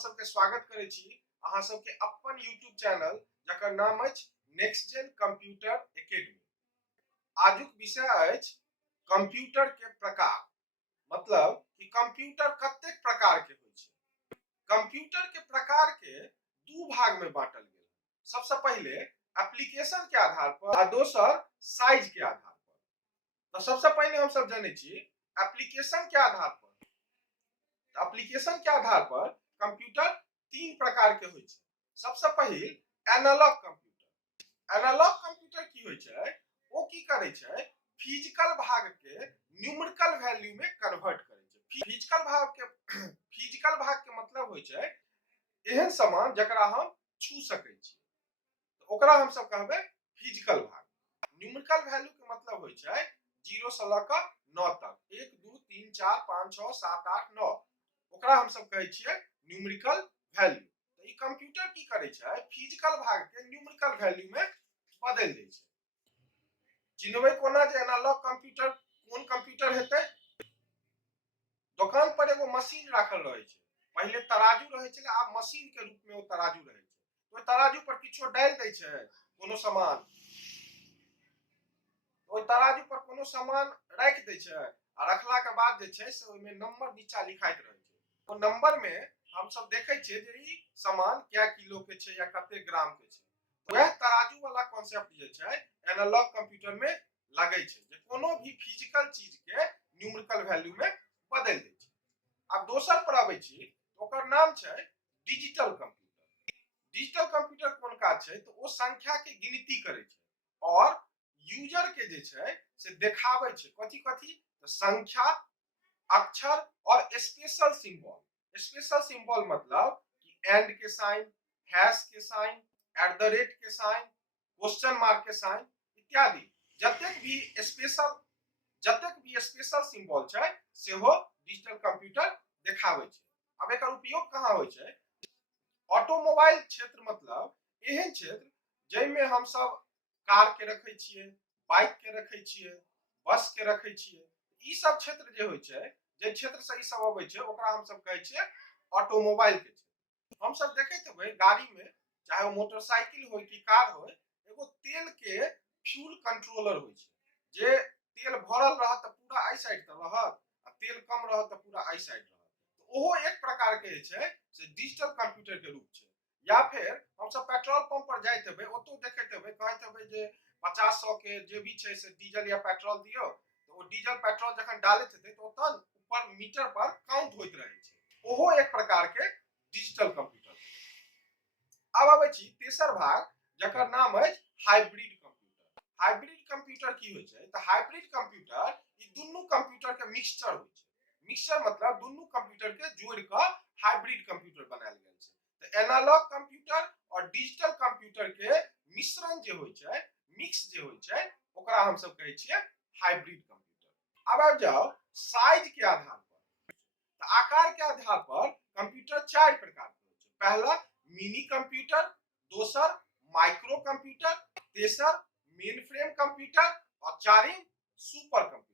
सबके स्वागत करै छी अहाँ सबके अपन YouTube चैनल जकर नाम अछि नेक्स्ट जेन कंप्यूटर एकेडमी। आजुक विषय अछि कंप्यूटर के प्रकार, मतलब कि कंप्यूटर कतेक प्रकार के होय छै। कंप्यूटर के प्रकार के दू भाग में बांटल गेल। सबसे पहले एप्लीकेशन के आधार पर आ दोसर साइज के आधार पर। तो सबसे पहले हम सब जानै छी एप्लीकेशन के आधार पर। एप्लीकेशन के आधार पर कंप्यूटर तीन प्रकार के होय छै। सबसे पहले एनालॉग कंप्यूटर। एनालॉग कंप्यूटर की होय छै, वो की करे छै, फिजिकल भाग के न्यूमेरिकल वैल्यू में कन्वर्ट करे छै। फिजिकल भाग के मतलब होय छै एहन सामान जकरा हम छू सकै छी, तो ओकरा हम सब कहबै फिजिकल भाग। न्यूमेरिकल वैल्यू के मतलब होय छै 0 से ल क 9 तक, 1 2 3 4 5 6 7 8 9, ओकरा हम सब कहै छियै न्यूमेरिकल वैल्यू। तो ई कंप्यूटर की करे छै, फिजिकल भाग के न्यूमेरिकल वैल्यू में बदल दै छै। चिन्हबै कोना जे एनालॉग कंप्यूटर कोन कंप्यूटर हेतै? दुकान पर एगो मशीन राखल रहै छै, पहले तराजू रहै छलै, आब मशीन के रूप में वो तराजू रहै छै। ओइ तराजू पर किछो डाल दै छै कोनो सामान, ओइ तराजू पर कोनो सामान राख दै छै आ रखला के बाद जे छै से ओइ में नंबर नीचा लिखाइत रहै छै। ओ नंबर में हम सब देखे छियै जे ई सामान क्या किलो के छै या कते ग्राम के छै। वह तराजू वाला कांसेप्ट जे छै एनालॉग कंप्यूटर में लागै छै, जे कोनो भी फिजिकल चीज के न्यूमेरिकल वैल्यू में बदल दै छै। अब दोसर पर आबै छी, ओकर नाम छै डिजिटल कंप्यूटर। डिजिटल कंप्यूटर कोन काज छै, तो ओ संख्या के गिनती करे छै और यूजर के जे छै से देखाबै छै कथि कथि, तो संख्या, अक्षर और स्पेशल सिंबल। स्पेशल सिंबल मतलब कि एंड के साइन, हैश के साइन, एट द रेट के साइन, क्वेश्चन मार्क के साइन इत्यादि जतेक भी स्पेशल सिंबल छै सेहो डिजिटल कंप्यूटर देखाबै छै। अब एकर उपयोग कहाँ होय छै? ऑटोमोबाइल क्षेत्र मतलब एहन क्षेत्र जैमे हम सब कार के रखै छियै, बाइक के रखै छियै, बस के रखै छियै। ई सब क्षेत्र जे होय छै, जे क्षेत्र से ई सब अबै छै ओकरा हम सब कहै छियै ऑटोमोबाइल के क्षेत्र। हम सब देखैत हेबै गाड़ी में, चाहे वो मोटरसाइकिल होय कि कार होय, एगो तेल के फ्यूल कंट्रोलर होय छै, जे तेल भरल रहत त पूरा आई साइड त रहत आ तेल कम रहत त पूरा आई साइड रहत। तो ओहो एक प्रकार के जे छै से डिजिटल कंप्यूटर के रूप छै। या फिर हम सब पेट्रोल पंप पर जाइत हेबै, ओतो देखैत हेबै, कहैत हेबै जे 50-100 के जे भी छै से डीजल या पेट्रोल दियौ, तो वो डीजल पेट्रोल जखन डालैत हेतै तो ओतऽ ऊपर मीटर पर काउंट होइत रहै छै। ओहो एक प्रकार के डिजिटल कंप्यूटर। अब आबै छी तेसर भाग जकर नाम अछि हाइब्रिड कंप्यूटर। हाइब्रिड कंप्यूटर की होय छै, तो हाइब्रिड कंप्यूटर ई दुनू कंप्यूटर के मिक्सचर होय छै। मिक्सचर मतलब दुनू कंप्यूटर के जोड़ के हाइब्रिड कंप्यूटर बनायल गेल छै। तो एनालॉग कंप्यूटर और डिजिटल कंप्यूटर के मिश्रण जे होय छै, मिक्स जे होय छै, ओकरा हम सब कहै छियै हाइब्रिड कंप्यूटर। अब आबि जाओ साइज के आधार पर। तो आकार के आधार पर कंप्यूटर चार प्रकार के होय छै। पहला मिनी कंप्यूटर, दोसर माइक्रो कंप्यूटर, तेसर मेन फ्रेम कंप्यूटर और चारिम सुपर कंप्यूटर।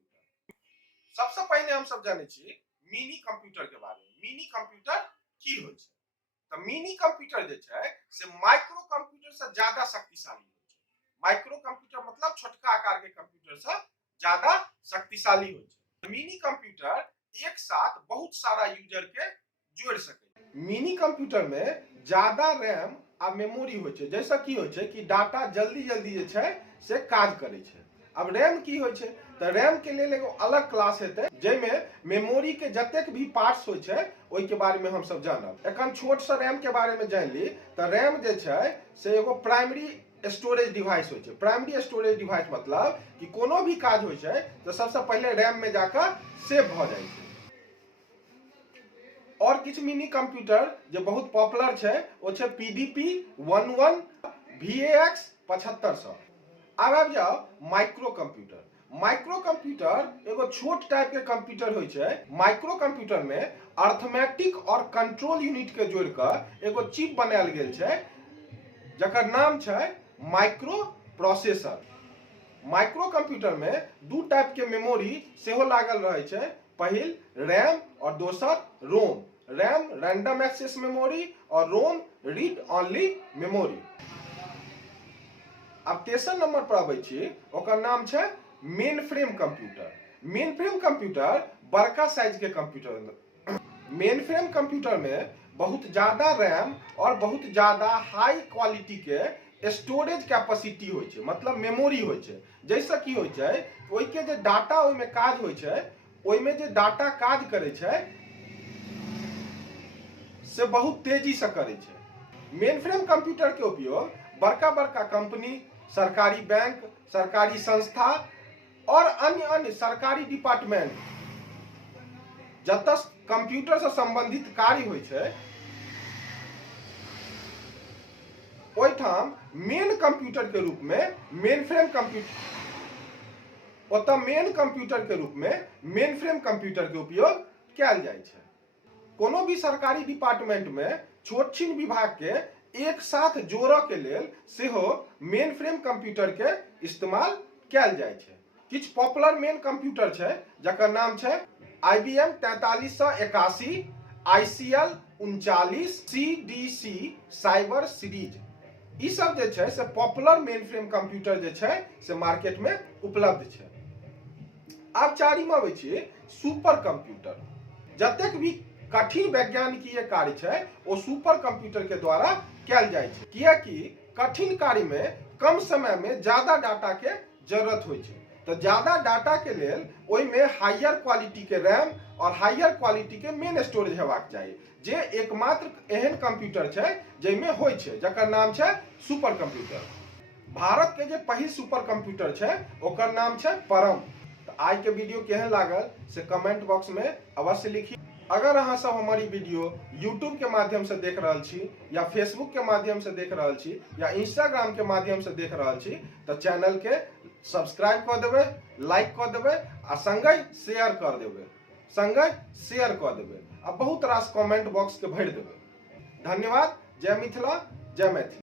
सबसे पहले हम सब जानै छी मिनी कंप्यूटर के बारे में। मिनी कंप्यूटर की होय छै? तो मिनी कंप्यूटर जे छै से माइक्रो कंप्यूटर से ज्यादा शक्तिशाली होय छै। माइक्रो कंप्यूटर मतलब छोटका आकार के कंप्यूटर से ज्यादा शक्तिशाली होय छै। मिनी कंप्यूटर एक साथ बहुत सारा यूजर के जोड़ सकै। मिनी कंप्यूटर में ज्यादा रैम आ मेमोरी होय छै, जैसा की होय छै कि डाटा जल्दी जल्दी जे छै से काज करे छै। अब रैम की होय छै, तो रैम के लेल एगो अलग क्लास हेतै, जेमे मेमोरी के जतेक भी पार्ट्स होय छै ओइ के बारे में हम सब जानब। एखन छोट सा रैम के बारे में जान ली, तो रैम जे छै से एगो प्राइमरी स्टोरेज डिवाइस होय छै। प्राइमरी स्टोरेज डिवाइस मतलब कि कोनो भी काज होय छै तो सबसे पहले रैम में जाकर सेव भ जाय छै। और किछ मिनी कंप्यूटर जो बहुत पॉपुलर छै वो छै PDP-11 VAX 7500। अब आबि जाओ माइक्रो कंप्यूटर। माइक्रो कंप्यूटर एगो छोट टाइप के कंप्यूटर होय छै। माइक्रो कंप्यूटर में अर्थमेटिक और कंट्रोल यूनिट के जोड़ के एगो चिप बनायल गेल छै, जकर नाम छै माइक्रो प्रोसेसर। माइक्रो कंप्यूटर में दू टाइप के मेमोरी सेहो लागल रहै छै, पहिल रैम और दोसर रोम। रैम रैंडम एक्सेस मेमोरी और रोम रीड ओनली मेमोरी। अब तेसर नंबर पर आबै छी, ओकर नाम छै main frame computer. Main frame computer बड़का साइज के कंप्यूटर। मेन फ्रेम कंप्यूटर में बहुत ज्यादा रैम और बहुत ज्यादा हाई क्वालिटी के स्टोरेज कैपेसिटी होय छै, मतलब मेमोरी होय छै। जैसे कि होय छै ओइ के जे डाटा ओइ में काज होय छै, ओइ में जे डाटा काज करे छै से बहुत तेजी से करे छै। मेन फ्रेम कंप्यूटर के उपयोग बड़का बड़का कंपनी, सरकारी बैंक, सरकारी संस्था और अन्य अन्य सरकारी डिपार्टमेंट जतऽ कंप्यूटर से संबंधित कार्य होय छै ओइठाम मेन कंप्यूटर के रूप में मेन फ्रेम कंप्यूटर ओतऽ मेन कंप्यूटर के रूप में मेन फ्रेम कंप्यूटर के उपयोग कयल जाय छै। कोनो भी सरकारी डिपार्टमेंट में छोट छीन विभाग के एक साथ जोड़ऽ के लेल सेहो मेन फ्रेम कंप्यूटर के इस्तेमाल कयल जाय छै। किछ पॉपुलर मेन कंप्यूटर छै जकर नाम छै IBM 4381, ICL 39, CDC cyber series. ई सब जे छै से पॉपुलर मेन फ्रेम कंप्यूटर जे छै से मार्केट में उपलब्ध छै। आब चारिम आबै छै सुपर कंप्यूटर। जतेक भी कठिन वैज्ञानिकीय कार्य छै ओ सुपर कंप्यूटर के द्वारा कयल जाय छै, कियाकि कठिन कार्य में कम समय में ज्यादा डाटा के जरूरत होय छै। तो ज्यादा डाटा के लेल ओइ में हायर क्वालिटी के रैम और हायर क्वालिटी के मेन स्टोरेज हेबाक चाही, जे एकमात्र एहन कंप्यूटर छै जैमे होय छै, जकर नाम छै सुपर कंप्यूटर। भारत के जे पहिल सुपर कंप्यूटर छै ओकर नाम छै परम। तो आज के वीडियो केहन लागल से कमेंट बॉक्स में अवश्य लिखी। अगर अहाँ सब हमारी वीडियो यूट्यूब के माध्यम से देख रहल छी, या फेसबुक के माध्यम से देख रहल छी, या इंस्टाग्राम के माध्यम से देख रहल छी, तो चैनल के सब्सक्राइब कर देबै, लाइक कर देबै आ संगे शेयर कर देबै, आ बहुत रास कमेंट बॉक्स के भर देबै। धन्यवाद। जय मिथिला, जय मैथिली।